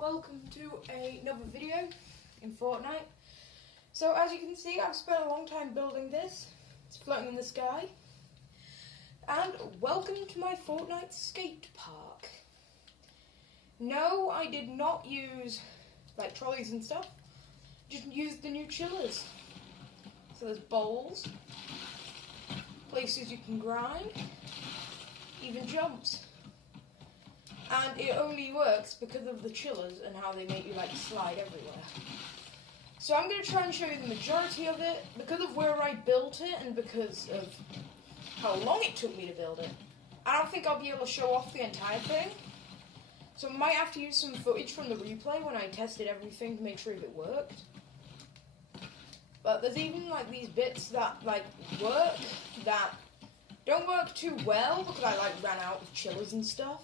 welcome to another video in Fortnite. So as you can see, I've spent a long time building this. It's floating in the sky. And welcome to my Fortnite skate park. No, I did not use like trolleys and stuff. Just used the new chillers. So there's bowls, places you can grind, even jumps. And it only works because of the chillers and how they make you like slide everywhere. So I'm going to try and show you the majority of it because of where I built it and because of how long it took me to build it. I don't think I'll be able to show off the entire thing. So I might have to use some footage from the replay when I tested everything to make sure if it worked. But there's even like these bits that like work that don't work too well because I like ran out of chillers and stuff.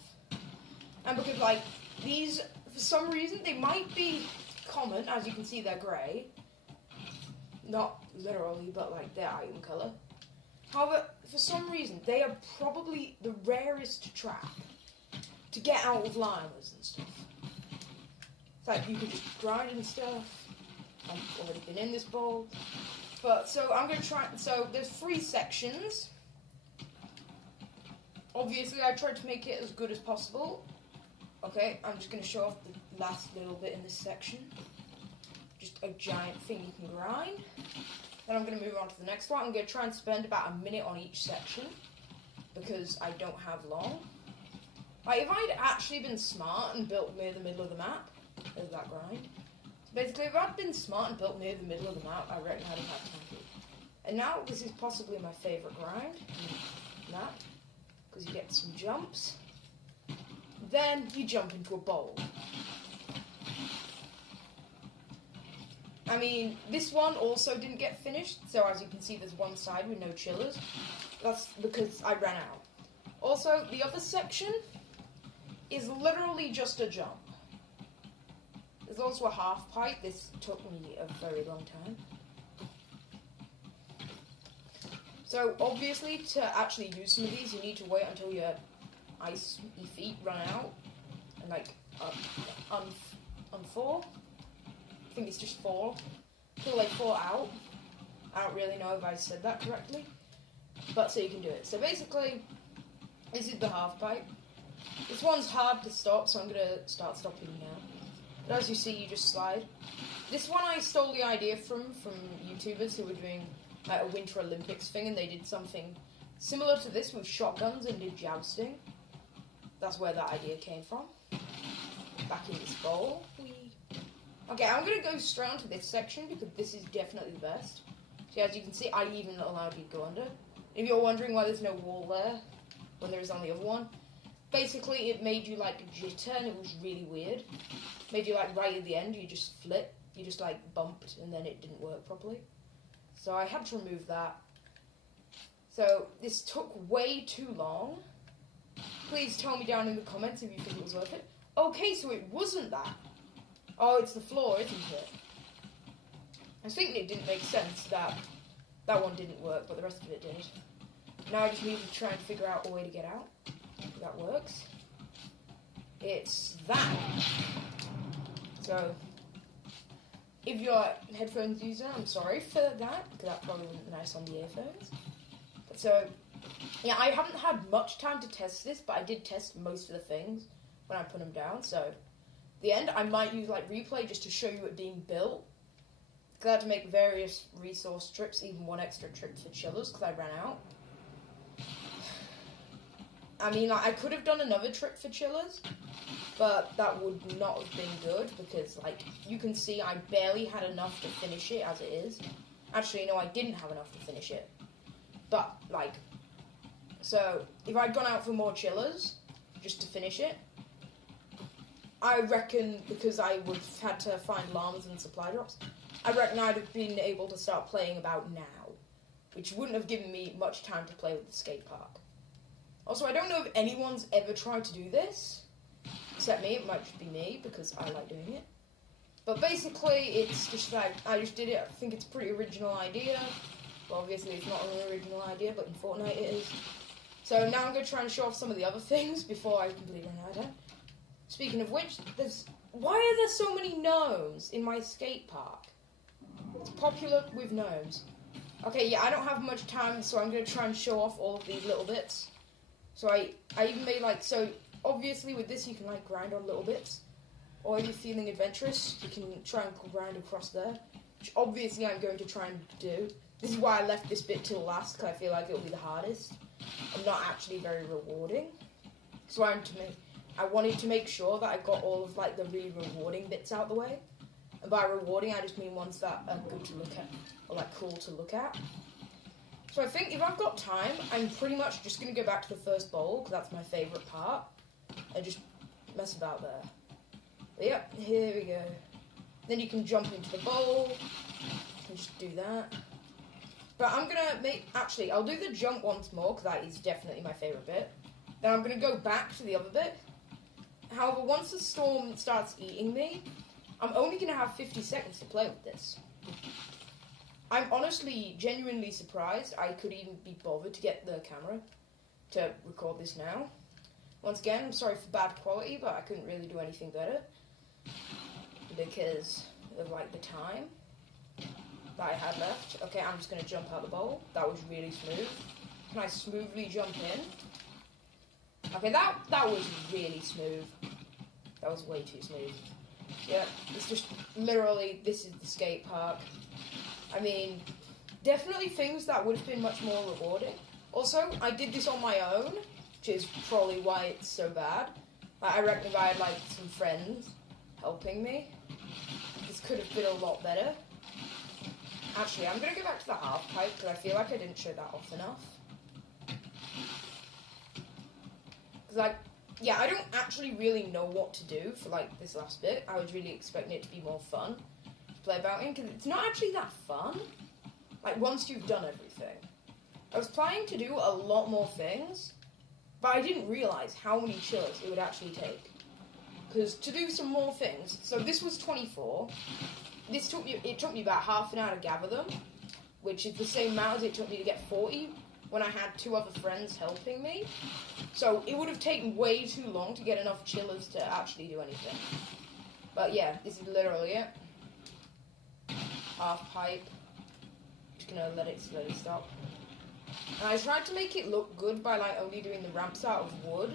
And because like these, for some reason, they might be common, as you can see they're grey. Not literally, but like their item colour. However, for some reason, they are probably the rarest trap to get out of llamas and stuff. It's like you can just grind and stuff. I've already been in this bowl. But, so I'm going to try, so there's 3 sections. Obviously, I tried to make it as good as possible. Okay, I'm just going to show off the last little bit in this section. Just a giant thing you can grind. Then I'm going to move on to the next one. I'm going to try and spend about a minute on each section because I don't have long. Like, if I'd actually been smart and built near the middle of the map, there's that grind. So basically, if I'd been smart and built near the middle of the map, I reckon I'd have had time to. And now, this is possibly my favourite grind. That. Because you get some jumps. Then you jump into a bowl. I mean, this one also didn't get finished, so as you can see there's one side with no chillers. That's because I ran out. Also, the other section is literally just a jump. There's also a half pipe. This took me a very long time. So obviously to actually use some of these you need to wait until your icy feet run out and like unfall. I think it's just fall. Until they fall out. I don't really know if I said that correctly. But so you can do it. So basically, this is the half pipe. This one's hard to stop, so I'm going to start stopping now. But as you see, you just slide. This one I stole the idea from YouTubers who were doing like a Winter Olympics thing, and they did something similar to this with shotguns and did jousting. That's where that idea came from. Back in this bowl. Okay, I'm going to go straight onto this section because this is definitely the best. So as you can see, I even allowed you to go under. If you're wondering why there's no wall there, when there is on the other one, basically it made you like jitter and it was really weird. Made you like right at the end, you just flip, you just like bumped and then it didn't work properly. So I had to remove that. So this took way too long. Please tell me down in the comments if you think it was worth it. Okay, so it wasn't that. Oh, it's the floor, isn't it? I was thinking it didn't make sense that that one didn't work, but the rest of it did. Now I just need to try and figure out a way to get out. If that works. It's that. So, if you're a headphones user, I'm sorry for that, because that probably wasn't nice on the earphones. But so, yeah, I haven't had much time to test this, but I did test most of the things when I put them down. So, at the end, I might use like replay just to show you it being built. I had to make various resource trips, even one extra trip for chillers, because I ran out. I mean, like, I could have done another trip for chillers, but that would not have been good because, like, you can see I barely had enough to finish it as it is. Actually, no, I didn't have enough to finish it. But, like, so, if I'd gone out for more chillers, just to finish it, I reckon, because I would have had to find llamas and supply drops, I reckon I'd have been able to start playing about now, which wouldn't have given me much time to play with the skate park. Also, I don't know if anyone's ever tried to do this, except me. It might just be me, because I like doing it. But basically, it's just like, I just did it. I think it's a pretty original idea. Well, obviously, it's not an original idea, but in Fortnite it is. So now I'm going to try and show off some of the other things before I completely run out of time. Speaking of which, why are there so many gnomes in my skate park? It's popular with gnomes. Okay, yeah, I don't have much time, so I'm going to try and show off all of these little bits. So I even made, like, so obviously with this you can, like, grind on little bits. Or if you're feeling adventurous, you can try and grind across there. Which obviously I'm going to try and do. This is why I left this bit till last, because I feel like it'll be the hardest. And not actually very rewarding. So I wanted to make sure that I got all of, like, the really rewarding bits out the way. And by rewarding, I just mean ones that are good to look at, or, like, cool to look at. So I think if I've got time, I'm pretty much just going to go back to the first bowl, because that's my favourite part, and just mess about there. But yep, here we go. Then you can jump into the bowl, and just do that. But I'm going to I'll do the jump once more, because that is definitely my favourite bit. Then I'm going to go back to the other bit. However, once the storm starts eating me, I'm only going to have 50 seconds to play with this. I'm honestly, genuinely surprised I could even be bothered to get the camera to record this now. Once again, I'm sorry for bad quality, but I couldn't really do anything better. Because of, like, the time that I had left. Okay, I'm just going to jump out the bowl. That was really smooth. Can I smoothly jump in? Okay, that was really smooth. That was way too smooth. Yeah, it's just literally, this is the skate park. I mean, definitely things that would have been much more rewarding. Also, I did this on my own, which is probably why it's so bad. I reckon if I had, like, some friends helping me, this could have been a lot better. Actually, I'm going to go back to the half pipe, because I feel like I didn't show that off enough. Because, like, yeah, I don't actually really know what to do for, like, this last bit. I was really expecting it to be more fun to play about in, because it's not actually that fun. Like, once you've done everything. I was planning to do a lot more things, but I didn't realise how many chillers it would actually take. Because to do some more things, so this was 24. It took me about half an hour to gather them, which is the same amount as it took me to get 40 when I had 2 other friends helping me. So it would have taken way too long to get enough chillers to actually do anything. But yeah, this is literally it. Half pipe. Just gonna let it slowly stop. And I tried to make it look good by, like, only doing the ramps out of wood.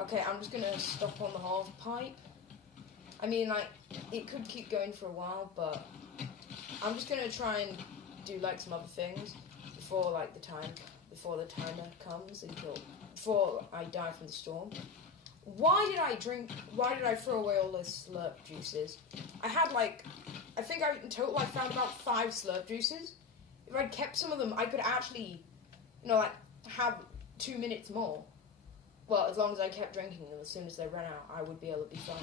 Okay, I'm just gonna stop on the half pipe. I mean, like, it could keep going for a while, but I'm just gonna try and do, like, some other things before, like, before the timer comes, before I die from the storm. Why did I throw away all those slurp juices? I had, like, I think in total I found about 5 slurp juices. If I'd kept some of them, I could actually, you know, like, have 2 minutes more. Well, as long as I kept drinking them, as soon as they ran out, I would be able to be fine.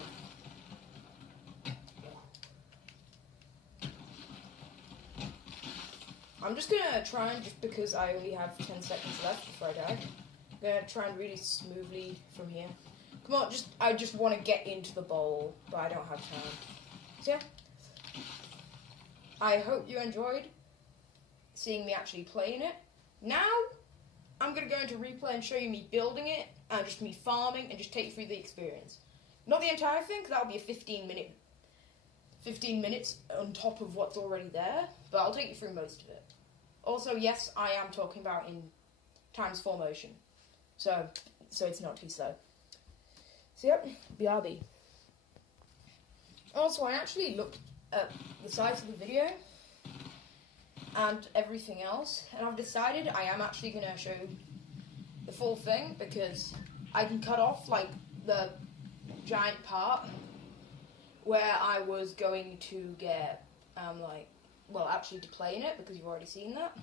I'm just gonna try and, just because I only have 10 seconds left before I die, I'm gonna try and really smoothly from here. Come on, I just want to get into the bowl, but I don't have time. So yeah, I hope you enjoyed seeing me actually playing it. Now, I'm gonna go into replay and show you me building it, and just me farming, and just take you through the experience. Not the entire thing, because that'll be a 15 minutes on top of what's already there, but I'll take you through most of it. Also, yes, I am talking about in times 4 motion, so it's not too slow. So yep, BRB. Also, I actually looked at the size of the video and everything else, and I've decided I am actually going to show the full thing, because I can cut off, like, the giant part where I was going to get, actually to play in it, because you've already seen that.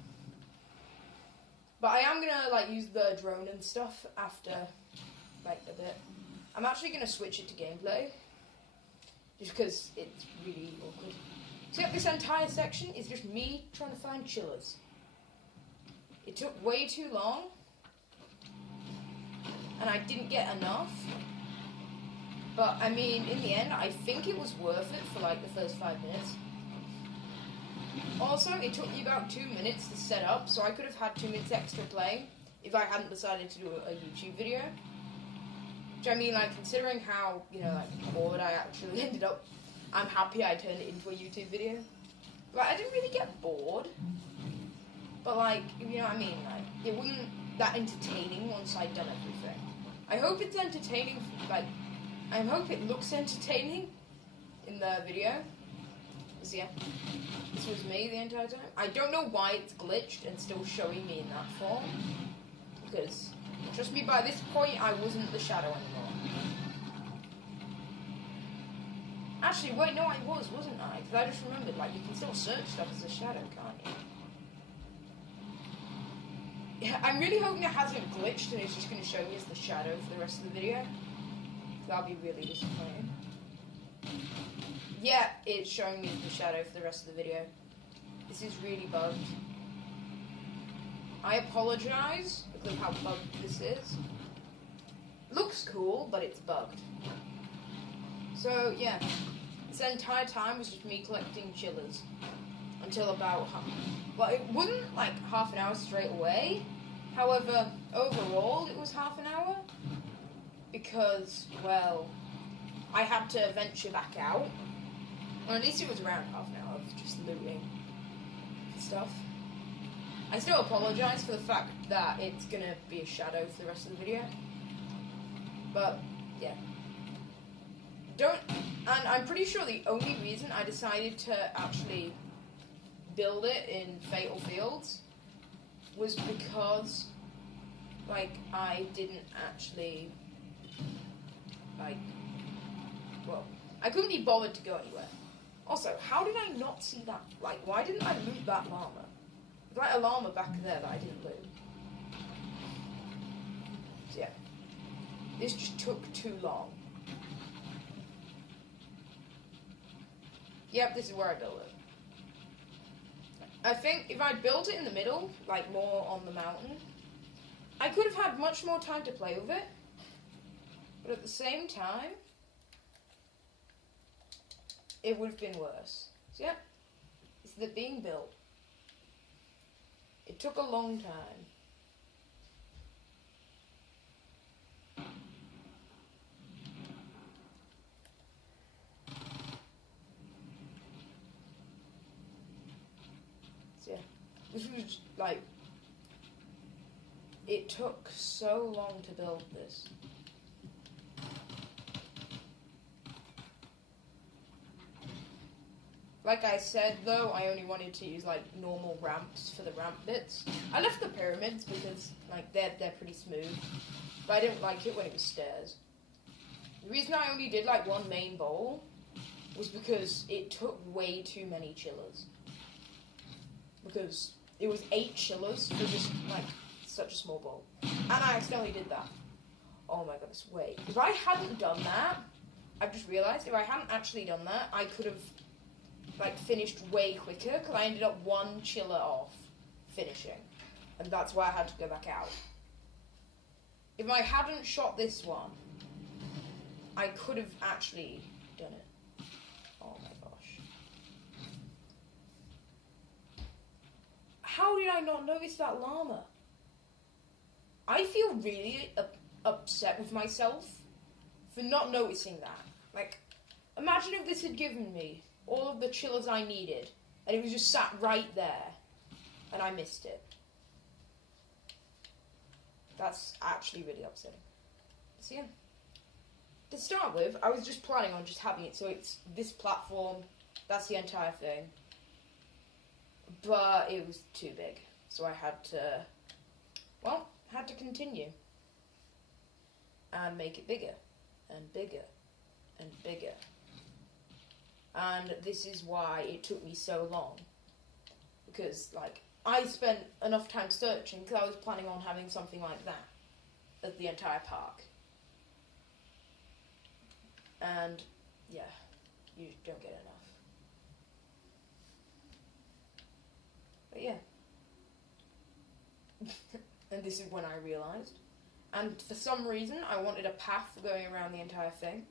But I am going to, like, use the drone and stuff after, like, a bit. I'm actually going to switch it to gameplay, just because it's really awkward. So yep, this entire section is just me trying to find chillers. It took way too long, and I didn't get enough. But, I mean, in the end, I think it was worth it for, like, the first 5 minutes. Also, it took me about 2 minutes to set up, so I could have had 2 minutes extra playing if I hadn't decided to do a YouTube video. Which I mean, like, considering how, you know, like, bored I actually ended up, I'm happy I turned it into a YouTube video. Like, I didn't really get bored. But, like, you know what I mean? Like, it wasn't that entertaining once I'd done everything. I hope it's entertaining, like, I hope it looks entertaining in the video. So, yeah, this was me the entire time. I don't know why it's glitched and still showing me in that form. Because, trust me, by this point, I wasn't the shadow anymore. Actually, wait, no, I wasn't I? Because I just remembered, like, you can still search stuff as a shadow, can't you? Yeah, I'm really hoping it hasn't glitched and it's just going to show me as the shadow for the rest of the video. That'll be really disappointing. Yeah, it's showing me the shadow for the rest of the video. This is really bugged. I apologise because of how bugged this is. Looks cool, but it's bugged. So, yeah. This entire time was just me collecting chillers. Until about... Well, it wasn't like half an hour straight away. However, overall, it was half an hour. Because, well, I had to venture back out. Or at least it was around half an hour of just looting stuff. I still apologise for the fact that it's going to be a shadow for the rest of the video. But, yeah. And I'm pretty sure the only reason I decided to actually build it in Fatal Fields was because, like, I didn't actually, like, well, I couldn't be bothered to go anywhere. Also, how did I not see that? Like, why didn't I loot that llama? There's like a llama back there that I didn't loot. So, yeah. This just took too long. Yep, this is where I built it. I think if I built it in the middle, like more on the mountain, I could have had much more time to play with it. But at the same time, it would have been worse. So yeah, it's the being built. It took a long time. So yeah, this was like, it took so long to build this. Like I said, though, I only wanted to use, like, normal ramps for the ramp bits. I left the pyramids because, like, they're pretty smooth. But I didn't like it when it was stairs. The reason I only did, like, one main bowl was because it took way too many chillers. Because it was 8 chillers for just, like, such a small bowl. And I accidentally did that. Oh my goodness, wait. If I hadn't done that, I've just realised, if I hadn't actually done that, I could have, like, finished way quicker, because I ended up 1 chiller off finishing. And that's why I had to go back out. If I hadn't shot this one, I could have actually done it. Oh my gosh. How did I not notice that llama? I feel really upset with myself for not noticing that. Like, imagine if this had given me all of the chillers I needed, and it was just sat right there, and I missed it. That's actually really upsetting. So yeah. To start with, I was just planning on just having it, so it's this platform, that's the entire thing. But it was too big, so I had to, well, had to continue. And make it bigger, and bigger, and bigger. And this is why it took me so long. Because, like, I spent enough time searching because I was planning on having something like that as the entire park. And, yeah, you don't get enough. But, yeah. And this is when I realised. And for some reason, I wanted a path going around the entire thing.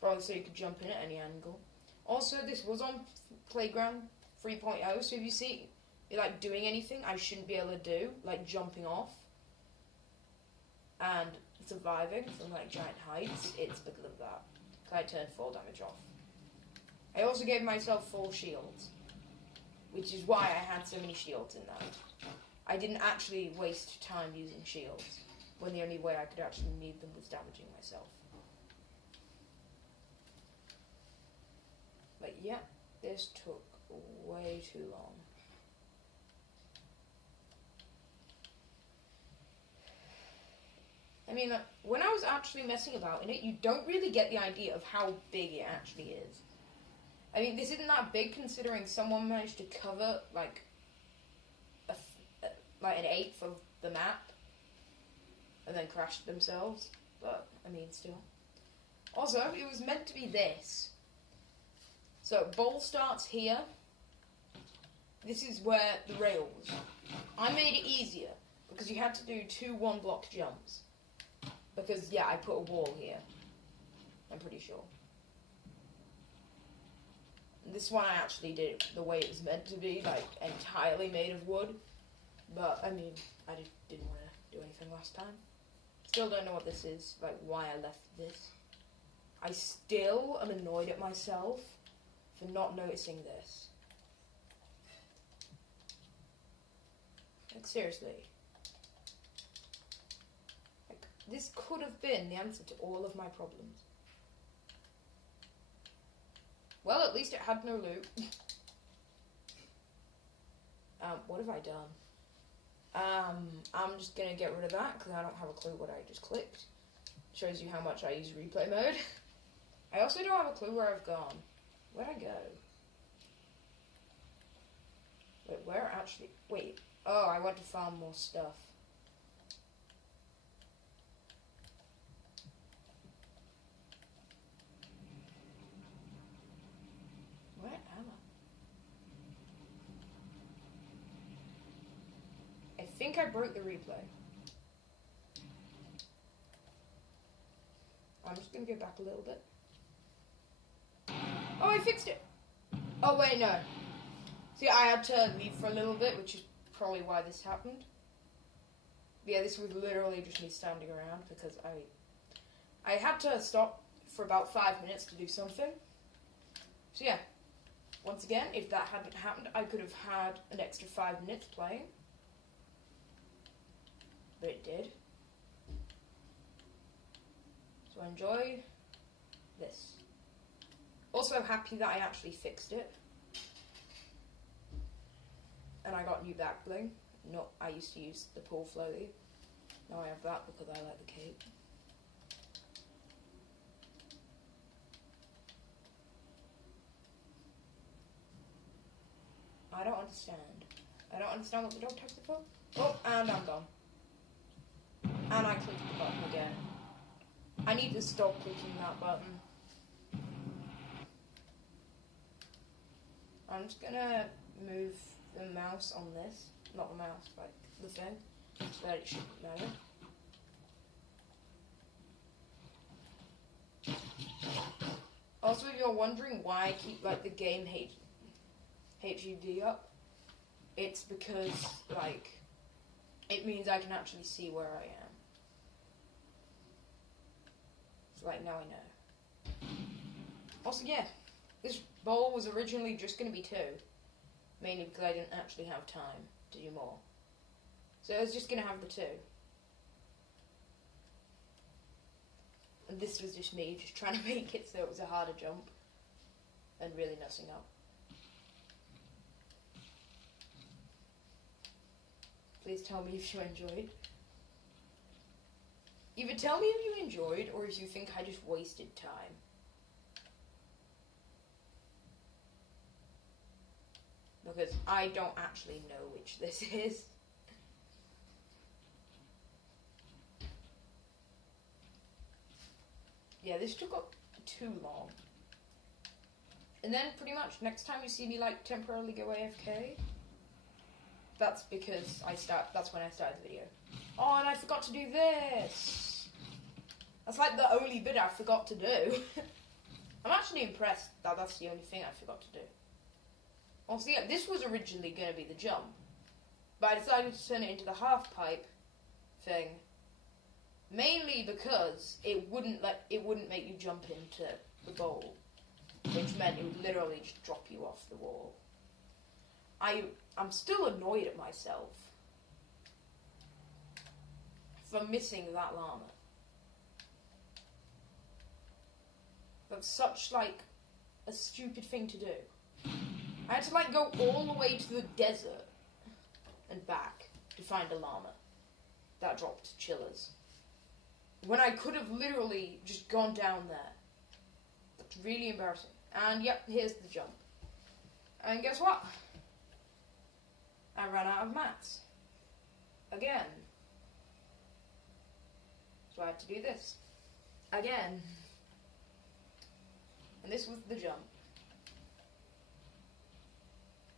Probably so you could jump in at any angle. Also, this was on Playground 3.0, so if you see me, like, doing anything I shouldn't be able to do, like jumping off, and surviving from like giant heights, it's because of that. Because I turned 4 damage off. I also gave myself 4 shields, which is why I had so many shields in that. I didn't actually waste time using shields, when the only way I could actually need them was damaging myself. But yeah, this took way too long. I mean, when I was actually messing about in it, you don't really get the idea of how big it actually is. I mean, this isn't that big considering someone managed to cover, like, like an eighth of the map and then crashed themselves. But, I mean, still. Also, it was meant to be this. So, bowl starts here. This is where the rail was. I made it easier because you had to do 2 one-block jumps. Because, yeah, I put a wall here. I'm pretty sure. This one I actually did it the way it was meant to be, like, entirely made of wood. But, I mean, I didn't want to do anything last time. Still don't know what this is, like, why I left this. I still am annoyed at myself for not noticing this. Like, seriously. Like, this could have been the answer to all of my problems. Well, at least it had no loot. What have I done? I'm just gonna get rid of that because I don't have a clue what I just clicked. Shows you how much I use replay mode. I also don't have a clue where I've gone. Where'd I go? Wait, where actually? Wait. Oh, I went to farm more stuff. Where am I? I think I broke the replay. I'm just gonna go back a little bit. Oh, I fixed it! Oh, wait, no. See, I had to leave for a little bit, which is probably why this happened. But yeah, this was literally just me standing around because I had to stop for about 5 minutes to do something. So yeah, once again, if that hadn't happened, I could have had an extra 5 minutes playing. But it did. So enjoy this. Also happy that I actually fixed it. And I got new back bling. No, I used to use the pool floaty. Now I have that because I like the cape. I don't understand. I don't understand what the dog tags are for. Oh, and I'm gone. And I clicked the button again. I need to stop clicking that button. I'm just gonna move the mouse on this. Not the mouse, like the thing. So that it shouldn't matter. Also, if you're wondering why I keep like the game HUD up, it's because like it means I can actually see where I am. So like now I know. Also, yeah, this bowl was originally just going to be 2, mainly because I didn't actually have time to do more. So I was just going to have the 2. And this was just me just trying to make it so it was a harder jump and really messing up. Please tell me if you enjoyed. Either tell me if you enjoyed or if you think I just wasted time. Because I don't actually know which this is. Yeah, this took up too long. And then pretty much next time you see me like temporarily go AFK, that's because that's when I started the video. Oh, and I forgot to do this. That's like the only bit I forgot to do. I'm actually impressed that that's the only thing I forgot to do. Also, yeah, this was originally going to be the jump, but I decided to turn it into the half pipe thing Mainly because it wouldn't make you jump into the bowl, which meant it would literally just drop you off the wall. I'm still annoyed at myself for missing that llama. That's such, like, a stupid thing to do. I had to, like, go all the way to the desert and back to find a llama that dropped chillers, when I could have literally just gone down there. That's really embarrassing. And, yep, here's the jump. And guess what? I ran out of mats. Again. So I had to do this. Again. And this was the jump.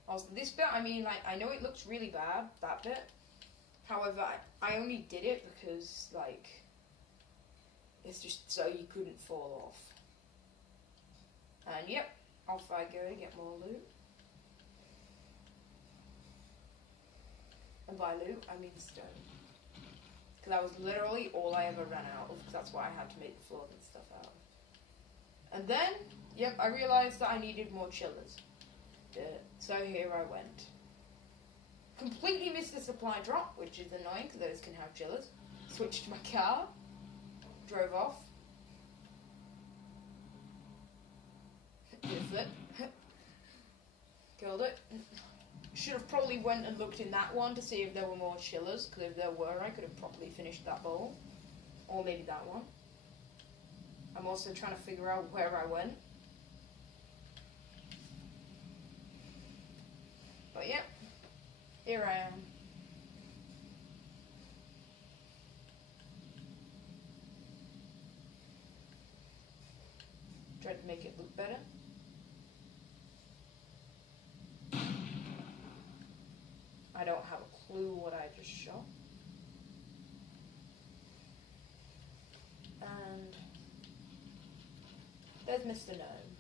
Also, this bit, I mean, like, I know it looks really bad, that bit. However, I only did it because, like, it's just so you couldn't fall off. And, yep, off I go to get more loot. And by loot, I mean stone. Because that was literally all I ever ran out of, because that's what I had to make the floors and stuff out. And then, yep, I realised that I needed more chillers. So here I went. Completely missed the supply drop, which is annoying, because those can have chillers. Switched my car. Drove off. Did a flip. Killed it. Should have probably went and looked in that one to see if there were more chillers, because if there were, I could have probably finished that bowl. Or maybe that one. I'm also trying to figure out where I went. But yeah, here I am. Tried to make it look better. I don't have a clue what I just shot. And there's Mr. Gnome.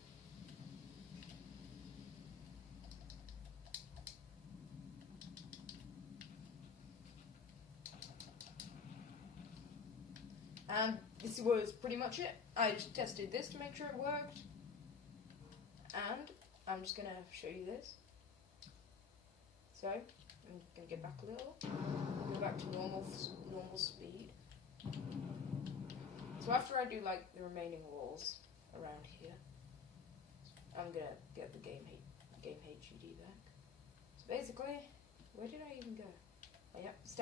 And this was pretty much it. I just tested this to make sure it worked. And I'm just going to show you this. So, I'm going to get back a little. Go back to normal speed. So after I do, like, the remaining walls around here, I'm going to get the game HUD back. So basically, where did I even go? Oh, yeah, start